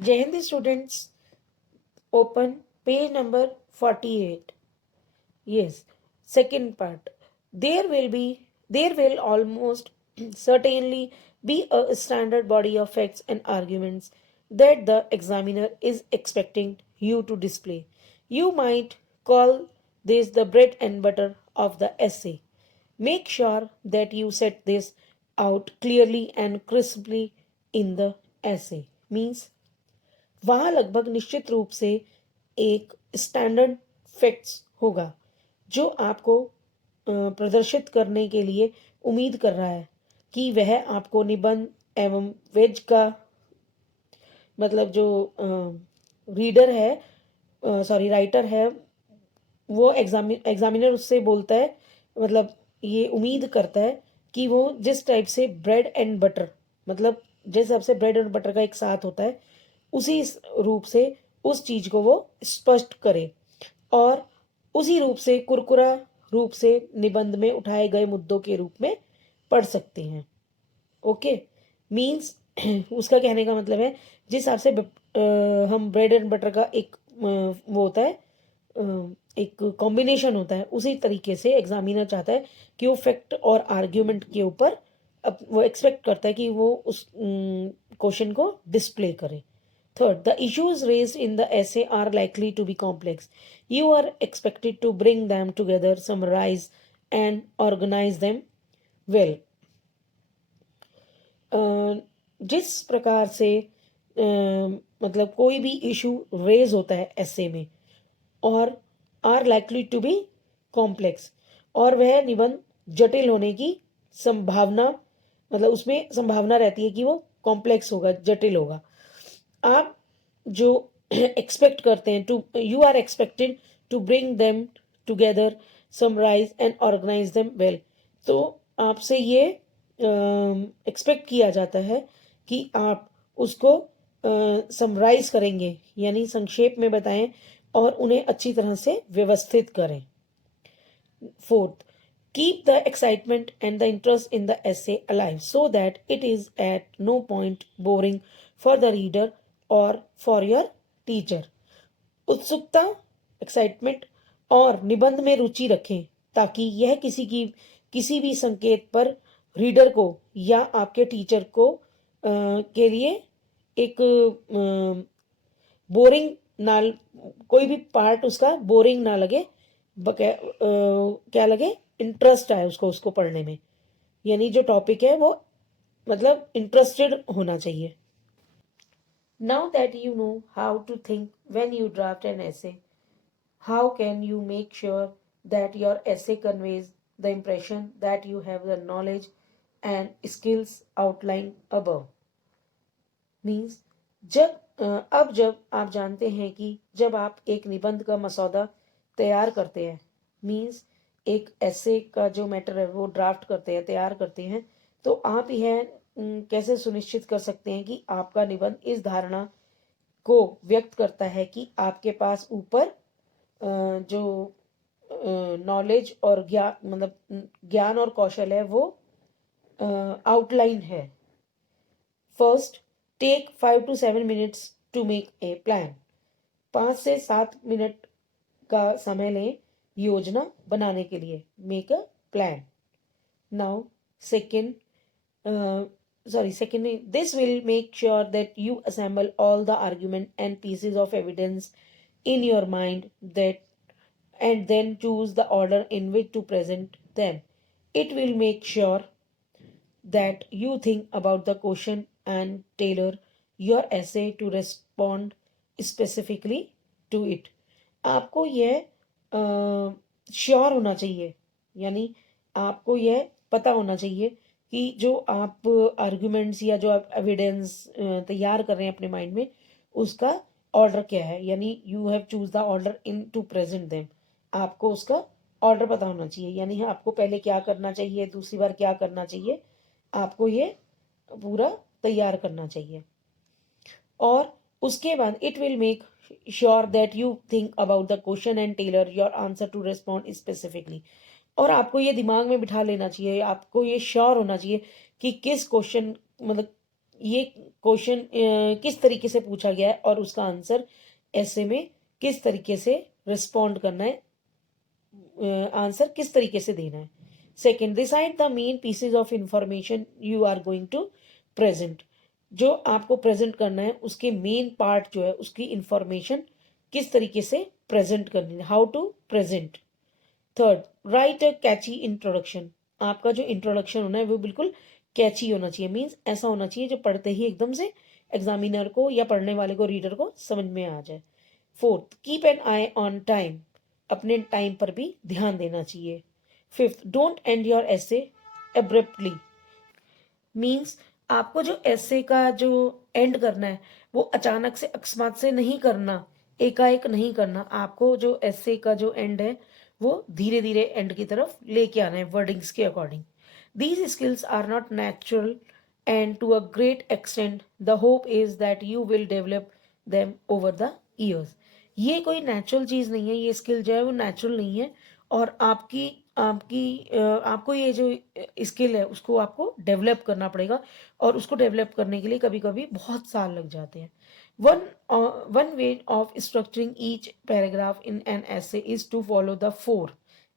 Jai Hind students, open page number 48. Yes, second part. There will almost certainly be a standard body of facts and arguments that the examiner is expecting you to display. You might call this the bread and butter of the essay. Make sure that you set this out clearly and crisply in the essay. Means वहां लगभग निश्चित रूप से एक standard facts होगा जो आपको प्रदर्शित करने के लिए उम्मीद कर रहा है कि वह आपको निबंध एवं वेज का मतलब जो रीडर है सॉरी राइटर है वो एग्जामिनर उससे बोलता है मतलब ये उम्मीद करता है कि वो जिस टाइप से ब्रेड एंड बटर मतलब जिस हिसाब से ब्रेड एंड बटर का एक साथ होता है उसी रूप से उस चीज को वो स्पष्ट करे और उसी रूप से कुरकुरा रूप से निबंध में उठाए गए मुद्दों के रूप में पढ़ सकते हैं. ओके मीन्स उसका कहने का मतलब है जिस हिसाब से हम ब्रेड एंड बटर का एक वो होता है एक कॉम्बिनेशन होता है उसी तरीके से एग्जामिनर चाहता है कि वो फैक्ट और आर्ग्यूमेंट के ऊपर वो एक्सपेक्ट करता है कि वो उस क्वेश्चन को डिस्प्ले करे. Third, the issues raised in the essay are likely to be complex. You are expected to bring them together, summarize, and organize them well. जिस प्रकार से मतलब कोई भी इशू रेज होता है एसे में और are likely to be complex और वह निबंध जटिल होने की संभावना मतलब उसमें संभावना रहती है कि वो कॉम्प्लेक्स होगा जटिल होगा. आप जो एक्सपेक्ट करते हैं to you are expected to bring them together summarise and organise them well. तो आपसे ये एक्सपेक्ट किया जाता है कि आप उसको समराइज करेंगे यानी संक्षेप में बताएं और उन्हें अच्छी तरह से व्यवस्थित करें. Fourth, keep the excitement and the interest in the essay alive so that it is at no point boring for the reader और फॉर योर टीचर. उत्सुकता एक्साइटमेंट और निबंध में रुचि रखें ताकि यह किसी भी संकेत पर रीडर को या आपके टीचर को के लिए एक बोरिंग ना कोई भी पार्ट उसका बोरिंग ना लगे क्या लगे इंटरेस्ट आए उसको पढ़ने में यानी जो टॉपिक है वो मतलब इंटरेस्टेड होना चाहिए. Now that you know how to think when you draft an essay, how can you make sure that your essay conveys the impression that you have the knowledge and skills outlined above? Means अब जब आप जानते हैं कि जब आप एक निबंध का मसौदा तैयार करते हैं मीन्स एक ऐसे का जो मैटर है वो ड्राफ्ट करते हैं तैयार करते हैं तो आप यह कैसे सुनिश्चित कर सकते हैं कि आपका निबंध इस धारणा को व्यक्त करता है कि आपके पास ऊपर जो नॉलेज और ज्ञान और कौशल है वो आउटलाइन है. First, take 5 to 7 minutes to make a plan. 5 से 7 मिनट का समय लें योजना बनाने के लिए. Make a plan. Now second secondly, this will make sure that you assemble all the argument and pieces of evidence in your mind that and then choose the order in which to present them. It will make sure that you think about the question and tailor your essay to respond specifically to it. आपको यह sure होना चाहिए यानी आपको यह पता होना चाहिए कि जो आप आर्ग्यूमेंट्स या जो आप एविडेंस तैयार कर रहे हैं अपने माइंड में उसका ऑर्डर क्या है यानी you have choose the order in to present them. आपको उसका ऑर्डर पता होना चाहिए यानी आपको पहले क्या करना चाहिए दूसरी बार क्या करना चाहिए आपको ये पूरा तैयार करना चाहिए. और उसके बाद it will make sure that you think about the question and tailor your answer to respond specifically. और आपको ये दिमाग में बिठा लेना चाहिए आपको ये श्योर होना चाहिए कि किस क्वेश्चन मतलब ये क्वेश्चन किस तरीके से पूछा गया है और उसका आंसर ऐसे में किस तरीके से रिस्पॉन्ड करना है, आंसर किस तरीके से देना है। Second, decide the main pieces of information you are going to present. जो आपको प्रेजेंट करना है उसके मेन पार्ट जो है उसकी इंफॉर्मेशन किस तरीके से प्रेजेंट करनी है, how to present. Third, write a catchy introduction. आपका जो इंट्रोडक्शन होना है वो बिल्कुल कैची होना चाहिए, मीन्स ऐसा होना चाहिए जो पढ़ते ही एकदम से एग्जामिनर को या पढ़ने वाले को, रीडर को समझ में आ जाए। Fourth, keep an I on time. अपने टाइम पर भी ध्यान देना चाहिए। Fifth, don't and your essay abruptly. Means आपको जो ऐसे का जो एंड करना है वो अचानक से अकस्मात से नहीं करना, एकाएक नहीं करना। आपको जो ऐसे का जो एंड है वो धीरे धीरे एंड की तरफ लेके आना है वर्डिंग्स के according. These skills are not natural and to a great extent the hope is that you will develop them over the years. ये कोई नेचुरल चीज नहीं है, ये स्किल जो है वो नेचुरल नहीं है, और आपकी आपकी आपको ये जो स्किल है उसको आपको डेवलप करना पड़ेगा, और उसको डेवलप करने के लिए कभी कभी बहुत साल लग जाते हैं। One one way of structuring each paragraph in an essay is to follow the four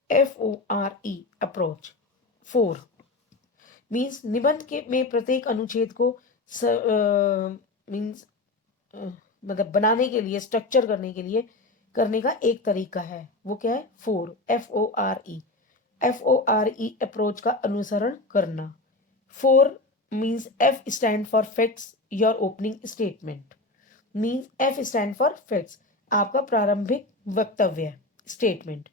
FORE approach. FORE means निबंध के में प्रत्येक अनुच्छेद को मीन्स मतलब बनाने के लिए, स्ट्रक्चर करने के लिए करने का एक तरीका है, वो क्या है, फोर FORE अप्रोच का अनुसरण करना। Four means F stand for facts, your opening statement. Means F stand for facts, आपका प्रारंभिक वक्तव्य, statement.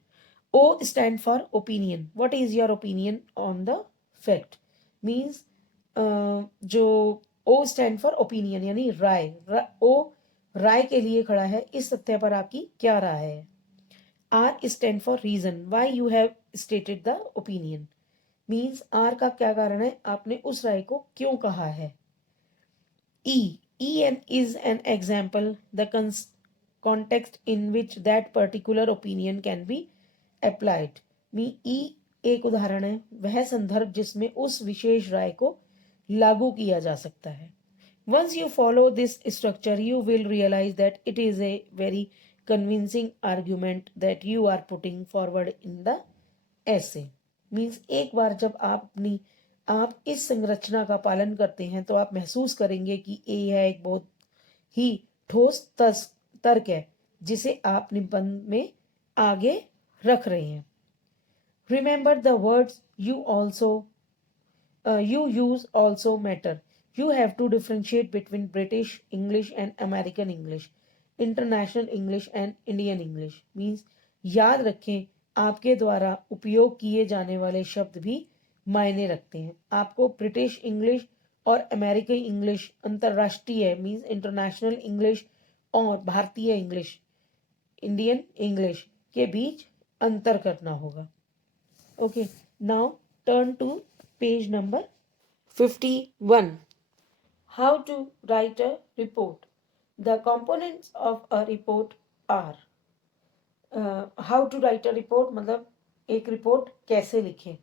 O stand for opinion, what is your opinion on the fact. Means जो O स्टैंड फॉर ओपिनियन यानी राय, O राय के लिए खड़ा है, इस तथ्य पर आपकी क्या राय है। R stand for reason, why you have stated the opinion. Means R का क्या कारण है, आपने उस राय को क्यों कहा है। E is an example, the context in which that particular opinion can be applied. E एक उदाहरण है, वह संदर्भ जिसमें उस विशेष राय को लागू किया जा सकता है। Once you follow this structure, you will realize that it is a very convincing argument that you are putting forward in the essay. Means एक बार जब आप इस संरचना का पालन करते हैं तो आप महसूस करेंगे कि यह एक बहुत ही ठोस तर्क है जिसे आप निबंध में आगे रख रहे हैं। Remember the words you use also matter. You have to differentiate between British English and American English, International English and Indian English. Means याद रखें, आपके द्वारा उपयोग किए जाने वाले शब्द भी मायने रखते हैं। आपको ब्रिटिश इंग्लिश और अमेरिकी इंग्लिश, अंतर्राष्ट्रीय मीन्स इंटरनेशनल इंग्लिश, और भारतीय इंग्लिश, इंडियन इंग्लिश के बीच अंतर करना होगा। Okay, now turn to page number 51. How to write a report. The components of a report are how to write a report मतलब एक रिपोर्ट कैसे लिखें।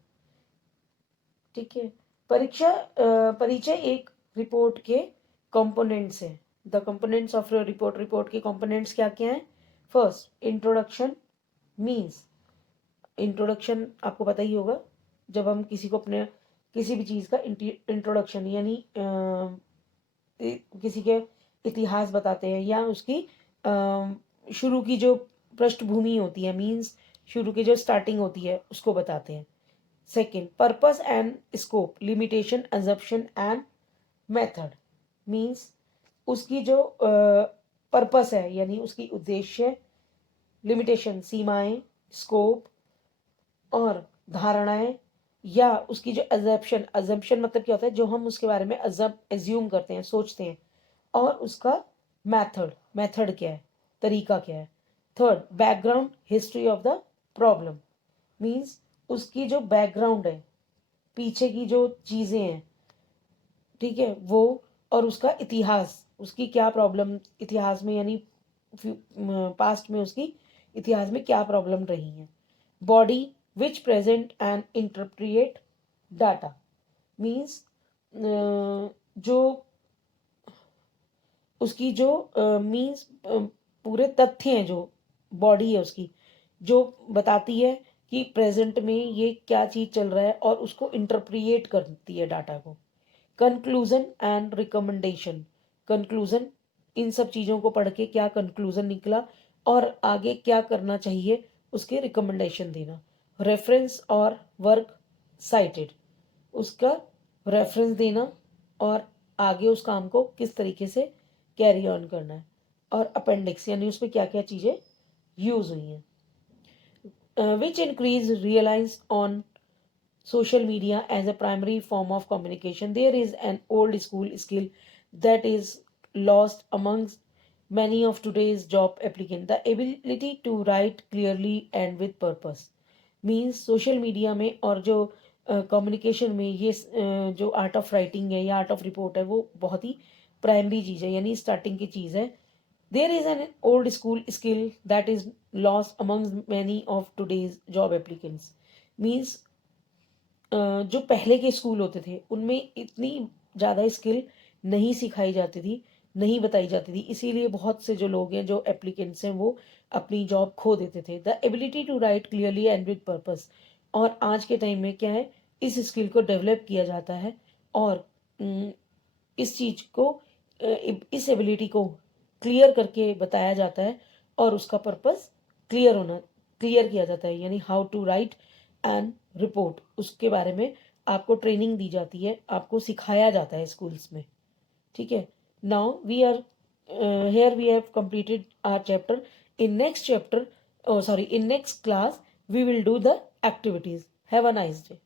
ठीक है, परिचय एक रिपोर्ट के कंपोनेंट्स है। The components of report, report के कंपोनेंट्स क्या क्या हैं। First, introduction. मीन्स इंट्रोडक्शन आपको पता ही होगा, जब हम किसी को अपने किसी भी चीज़ का इंट्रोडक्शन यानी किसी के इतिहास बताते हैं या उसकी शुरू की जो पृष्ठभूमि होती है, मीन्स शुरू की जो स्टार्टिंग होती है उसको बताते हैं। Second, purpose and scope, limitation, assumption and method. Means उसकी जो पर्पस है यानी उसकी उद्देश्य, लिमिटेशन सीमाएं, स्कोप और धारणाएं, या उसकी जो अजम्पशन, अजम्पशन मतलब क्या होता है, जो हम उसके बारे में एज्यूम करते हैं, सोचते हैं, और उसका मेथड, मेथड क्या है, तरीका क्या है। Third, background, history of the problem. Means उसकी जो बैकग्राउंड है, पीछे की जो चीजें हैं, ठीक है वो, और उसका इतिहास, उसकी क्या प्रॉब्लम इतिहास में यानी पास्ट में उसकी इतिहास में क्या प्रॉब्लम रही है। Body which present and interpret data. Means जो उसकी जो मीन्स पूरे तथ्य हैं, जो बॉडी है उसकी, जो बताती है कि प्रेजेंट में ये क्या चीज़ चल रहा है, और उसको इंटरप्रिएट करती है डाटा को। Conclusion and recommendation. कंक्लूजन, इन सब चीज़ों को पढ़ के क्या कंक्लूजन निकला और आगे क्या करना चाहिए, उसके रिकमेंडेशन देना। रेफरेंस और वर्क साइटेड, उसका रेफरेंस देना और आगे उस काम को किस तरीके से कैरी ऑन करना है। और अपेंडिक्स, यानी उसमें क्या क्या चीज़ें यूज़ हुई हैं। Which increase realise on social media as a primary form of communication. There is an old school skill that is lost amongst many of today's job applicants. The ability to write clearly and with purpose. Means social media में और जो communication में ये जो art of writing है या art of report है, वो बहुत ही प्राइमरी चीज़ है, यानी स्टार्टिंग की चीज़ है. There is an old school skill that is lost amongst many of today's job applicants. Means जो पहले के स्कूल होते थे उनमें इतनी ज़्यादा स्किल नहीं सिखाई जाती थी, नहीं बताई जाती थी, इसीलिए बहुत से जो लोग हैं, जो एप्लीकेंट्स हैं, वो अपनी जॉब खो देते थे. The ability to write clearly and with purpose. और आज के टाइम में क्या है, इस स्किल को डेवलप किया जाता है और इस चीज़ को इस एबिलिटी को क्लियर करके बताया जाता है और उसका पर्पस क्लियर किया जाता है, यानी how to write and report, उसके बारे में आपको ट्रेनिंग दी जाती है, आपको सिखाया जाता है स्कूल्स में. ठीक है. Now we are here we have completed our chapter. In next chapter, oh sorry, in next class we will do the activities. Have a nice day.